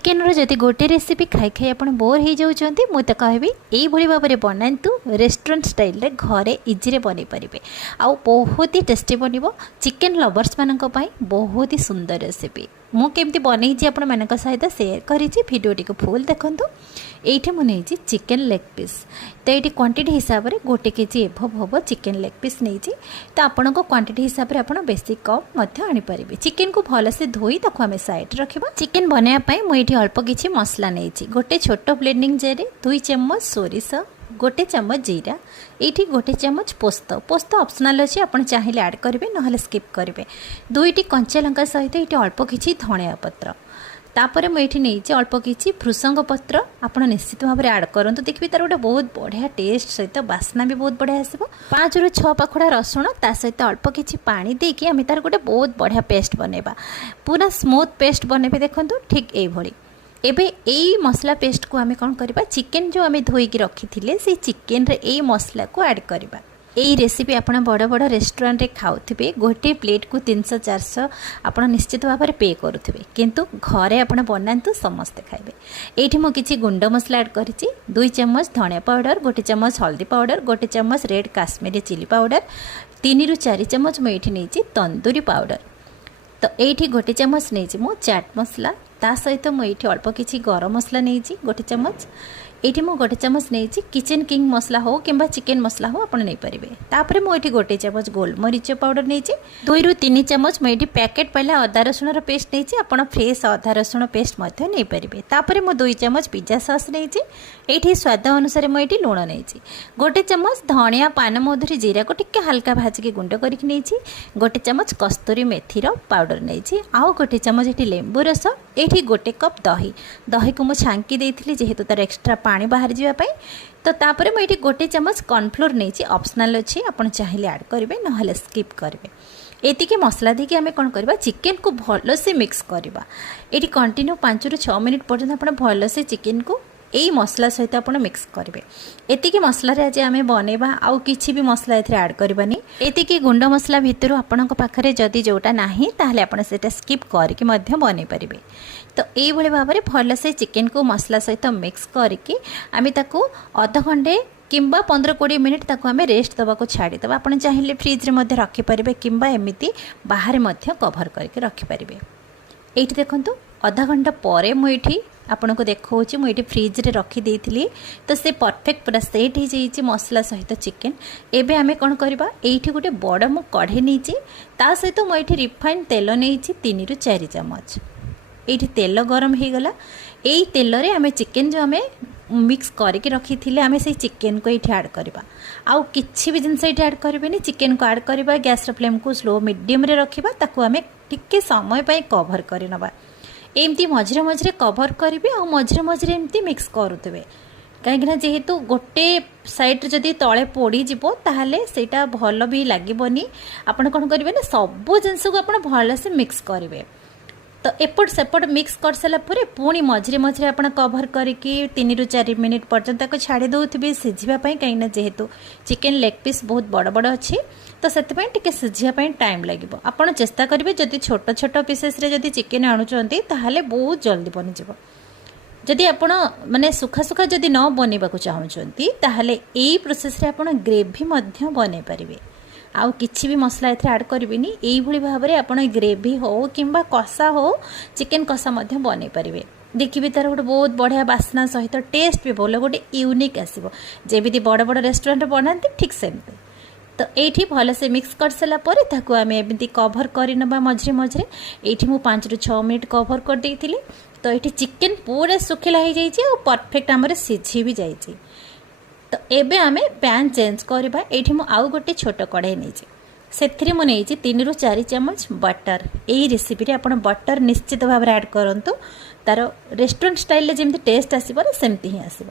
Chicken रो जदि गोटे recipe खाई खाई आप बोर हो जाउछंती मु तो कहबी एई भाव में बनातु रेस्टोरेंट स्टाइल रे घरे इजी रे बनै परिबे आउ बहुत ही टेस्टी बनिबो। चिकेन लवर्स मानक पई बहुत ही सुंदर रेसिपी मु केमती बनैछि आपण मानक सहित शेयर करिछि। भिडियोटी को फुल देखंतु। एठी मु नैछि चिकेन लेग पीस तो ये क्वांटिटी हिसाब से 1 केजी एभव हम चिकेन लेग पीस नहीं तो आपण को क्वांटिटी हिसाब से आप बेसी कम आनीपारे। चिकेन को भलसे धोई ताको आम साइड रखा। चिकेन बनायापाई मुझे अल्प किसी मसला नहीं। गोटे छोट ब्लेंडिंग जार 2 चम्मच सोरिष, 1 चम्मच जीरा, ये 1 चम्मच पोस्त। पोस्त ऑप्शनल अच्छे आप चाहिए ऐड करेंगे ना स्किप करेंगे। 2टी कंचा लंका सहित ये अल्प किसी धनिया पत्र। तापर मुझे नहीं अल्प किसी भृसंग पत्र आप निश्चित भाव में ऐड करूँ। देखिए तार गोटे बहुत बढ़िया टेस्ट सहित बास्ना भी बहुत बढ़िया आसो। 5 ରୁ 6 पाखुड़ा रसुण ता सहित अल्प किसी पानी देकी आम तार गोटे बहुत बढ़िया पेस्ट बनैबा। पूरा स्मूथ पेस्ट बनैबे। देखंतु ठीक एभली। एबे एई मसला पेस्ट को आम कौन करबा, चिकेन जो आम धोईकी रखी से चिकेन रे एई मसला को ऐड करबा। यही रेसिपी आप बड़ बड़ रेस्टोरेंट रे खाऊे गोटे प्लेट को 300-400 आप निश्चित भाव में पे करुवे किंतु घरे आप बनातु समस्ते खाइबे। एठी मु किछि गुंड मसला ऐड करिछि। 2 चम्मच धनिया पाउडर, 1 चम्मच हल्दी पाउडर, 1 चम्मच रेड काश्मीरी चिली पाउडर, 3 ରୁ 4 चम्मच मुझे नहीं तंदूरी पाउडर। तो ये 1 चम्मच नहीं मु चाट मसला ता सहित मुझे अल्प किसी गरम मसला नहीं 1 चम्मच। ये मु 1 चम्मच नहीं किचन किंग मसला हो कि चिकेन मसला हो आप नहीं पारे। तापर मुझे 1 चम्मच गोलमरीच पाउडर नहीं 2 ରୁ 3 चम्मच मुझे पैकेट पहले अदा रसुण पेस्ट नहीं आप फ्रेश अदा रसुण पेस्ट नहीं पारे। तापर मु 2 चम्मच पिज्जा सॉस नहीं ये स्वाद अनुसार मुझे लुण नहीं 1 चम्मच धनिया पान मधुरी जीरा को टिके हल्का भाजिकी गुंड करके नहीं 1 चम्मच कस्तूरी मेथी पाउडर नहीं आउ 1 चम्मच ये लेंबू रस। ये 1 कप दही। दही को मुझे छांकी देती जेहेतु तार एक्सट्रा पानी बाहर जावाई। तो तापर मुझे 1 चम्मच कॉर्नफ्लोर नहीं ऑप्शनल अच्छी आप चाहिए ऐड करेंगे ना स्किप करेंगे। एतिके मसला देकी आम कौन करवा चिकेन को भल से मिक्स करवा। ये कंटिन्यू 5 ରୁ 6 मिनिट पर्यंत आप भल से चिकेन को यही मसला सहित आप मिक्स करेंगे। एतिकी मसला आज आम बनवा आउ किसी भी मसला ए ऐड करवानी। एतिकी गुंड मसला भितर आपण पाखे जदि जोटा ना ताहले आपण सेटा स्किप करके बनै पारे। तो ये भाव में भल से चिकेन को मसला सहित मिक्स करके आम ताको अध घंटे किंबा 15-20 मिनिट ताको आम रेस्ट दवा को छाड़ीदे। आप चाहिए फ्रिज में रखिपारे किंबा एमती बाहर कभर करके रखिपारे। ये देखो अधा घंटा पर मुझे आपन को देखा मुझे फ्रिज रे रखी देती तो से परफेक्ट पूरा सेट हो जाइए मसला सहित चिकेन। एबे आमे कौन करबा एठी गोटे बड़ मु कढ़े नहीं ता सहित मुझे रिफाइंड तेल नहीं 3 ରୁ 4 चम्मच। ये तेल गरम हो गला। यही तेल रे आमे चिकेन जो आमे मिक्स करके रखी थिले आमे से चिकेन को ये ऐड करबा। आउ किछि भी जिनस ये ऐड करबेनी। चिकेन को ऐड करबा गैस फ्लेम को स्लो मीडियम रे रखिबा ताको आमे टिके समय पाई कवर करि नबा। एमती मझिरे मझिरे कवर करेंगे और मझिरे मझिरे एमती मिक्स करुवे कहीं जेहेतु गोटे साइड जदि तले पोड़ीज ताहले सेटा भल भी लगनी। आपड़ कौन करेंगे ना सबू जिनस को आप भल से मिक्स करेंगे। तो एपट सेपट मिक्स कर सारापर पुणी मझिरे मझिरे आप कवर करके 3 ରୁ 4 मिनिट पर्यंत छाड़ी दौथे सीझापी कहीं जेहेतु चिकेन लेग पीस बहुत बड़ बड़ अच्छी तो से सीझापी टाइम लगे। आपड़ चेष्टा करेंगे जदि छोट छोट पीसेस जदि चिकेन आणुचंती ताहले बहुत जल्दी बनीज। जदि आपण माने सुखा सुखा जदि न बनवा चाहूँगी ताहले यही प्रोसेस रे आपण ग्रेवी बनै पारे। आउ किछि भी मसला एथे ऐड करबिनी। एई भली भाव में आपण ग्रेवी हो किंबा कषा हो चिकेन कषा बनै पारे। देखिए तार गोटे बहुत बढ़िया बास्ना सहित टेस्ट भी भल गोटे यूनिक आसो जेमिति बड़ बड़ रेस्टोरेंट बनाते ठीक सेमती। तो ये भल से मिक्स कर सारापर ताको आम एमती कभर करनबा मझिरे मझिरे। ये मु 5 ରୁ 6 मिनिट कभर कर देइथिली। तो ये चिकेन पूरा सुखिला हो जाइए और परफेक्ट आमरे सिझी भी जाइए। तो एबे आमे पैन चेंज करबा। एठी मु आउ गोटे छोट कढ़ाई नहीं से मुझे 3 ରୁ 4 चम्मच बटर। यही रेसिपी रे आपण बटर निश्चित भाव में ऐड करंतु तार रेस्टोरेंट स्टाइल जमी टेस्ट आसो सेमती ही आसो।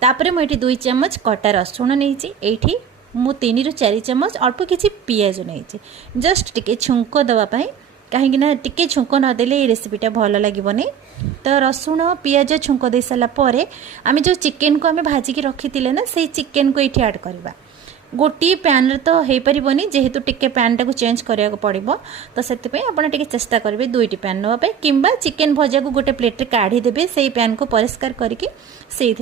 तापर मुझे 2 चम्मच कटा रसुण नहीं ये मु 3 ରୁ 4 चम्मच अल्प किसी पियाज नहीं जस्ट टिके छुंक दवापाई कहीं टिके छुंक नदेले ये रेसिपीटा भल लगे। तो रसुण पियाज छुंक दे सारापर आम जो चिकेन को आम भाजिकी रखी ना से चिकेन को ये ऐड करवा। गोटे पैन तो हो पारनि जेहेतु टिके पैन टाक चेंज करा पड़ो तो से आपड़ टे चेष्टा करेंगे दुईटी पैन नापी कि चिकेन भजा को गोटे प्लेट रे काढ़ीदेवे से पैन को परिष्कार करके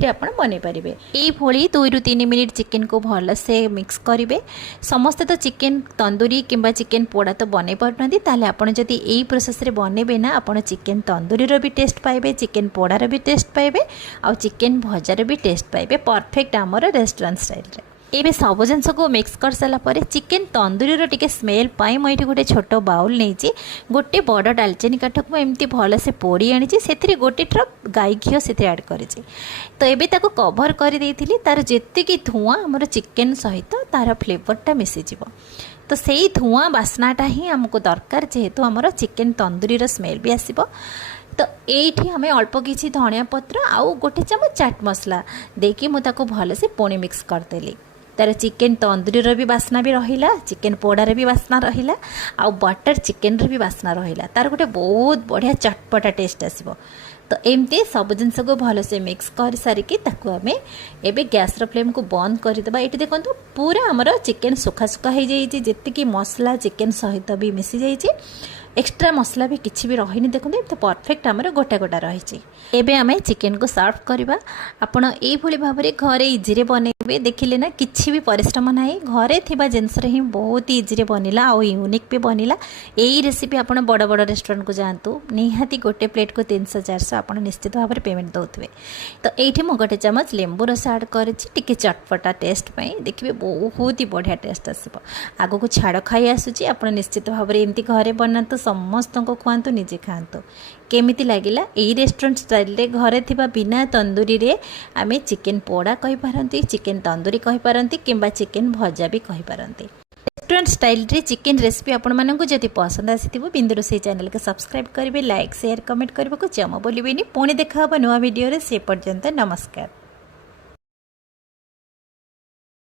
आप बन पारे। ये 2 ରୁ 3 मिनिट चिकेन को भलसे मिक्स करेंगे। समस्ते तो चिकेन तंदूरी किंबा चिकेन पोड़ा तो बन पारना ताले आपड़ जदि यही प्रोसेस रे बनइबे ना आपड़ चिकेन तंदूरी भी टेस्ट पाइबे, चिकेन पोड़ार भी टेस्ट पाइबे आ चिकेन भजार भी टेस्ट पाइबे परफेक्ट आमर रेस्टोरेंट स्टाइल रे। एबे सब जिनस को मिक्स कर सारा पर चिकेन तंदूरी टिके स्मेल पाई मुझे गोटे छोट बाउल नहीं गोटे बड़ डालचीनी काठ को एमती भल से पोड़ी आनी से गोटे ट्रप गाई घी से ऐड कर तो एबे ताको कवर कर देइथिली तार जेतिकी धुआं हमर चिकेन सहित तार फ्लेवरटा मिसीज तो से ही धुआं बास्नाटा ही आमको दरकार जेहेतु आमर चिकेन तंदूरी स्मेल भी आसब। तो ये हमें अल्प किसी धनिया पत्र आउ गोटे चमच चाट मसला देकी मुझे भल से पुणी मिक्स करदेली। तार चिकेन तंदूरी भी बास्ना भी रहिला, चिकेन पोड़ार भी बास्ना रहिला आउ बटर चिकेन भी बास्ना रहिला तार गोटे बहुत बढ़िया चटपटा टेस्ट आसब। तो एमती सब जिनस को भल से मिक्स कर सारिकी ताकू आम एबे गैस फ्लेम को बंद करदेबा। ये देखो पूरा आमर चिकेन सुखा सुखा हो जाइए जेतिकी मसला चिकेन सहित भी मिसी जाइए एक्स्ट्रा मसला भी किसी भी रही देखो तो परफेक्ट आमर गोटा गोटा रही। एबे आमे चिकेन को सर्व करवा। आपण ये भाव में घरे इजी बनइबे देखिले ना किसी भी परिश्रम ना घरे थिबा जिनस ही बहुत इजी बनला आउ यूनिक भी बनला। यही रेसिपी आप बड़ बड़ रेस्टोरेंट को जातु निहाती गोटे प्लेट को 300-400 आप निश्चित भाव में पेमेंट दौथे। तो ये मुझे गोटे चमच लेंबू रस आड कर चटपटा टेस्ट देखिए बहुत ही बढ़िया टेस्ट आसब। आग को छाड़ खाई आसूची आप निश्चित भाव में एमती घरे बनातु समस्त को खुआतु निजे खातु। केमिति लागिला यही रेस्टोरेंट स्टाइल रे घरे थिबा बिना तंदूरी रे आमे चिकेन पोड़ा कहि पारंती, चिकेन तंदूरी कहि पारंती किंबा चिकेन भजा भी कहि पारंती। रेस्टोरेंट स्टाइल रे चिकेन रेसिपी आपण मानकु जदि पसंद आसीथिबो बिंदुरोसई चैनल के सब्सक्राइब करिवे, लाइक शेयर कमेंट करबा को जमा बोलिबेनी। पुणी देखा नुआ वीडियो रे से पर्यंत नमस्कार।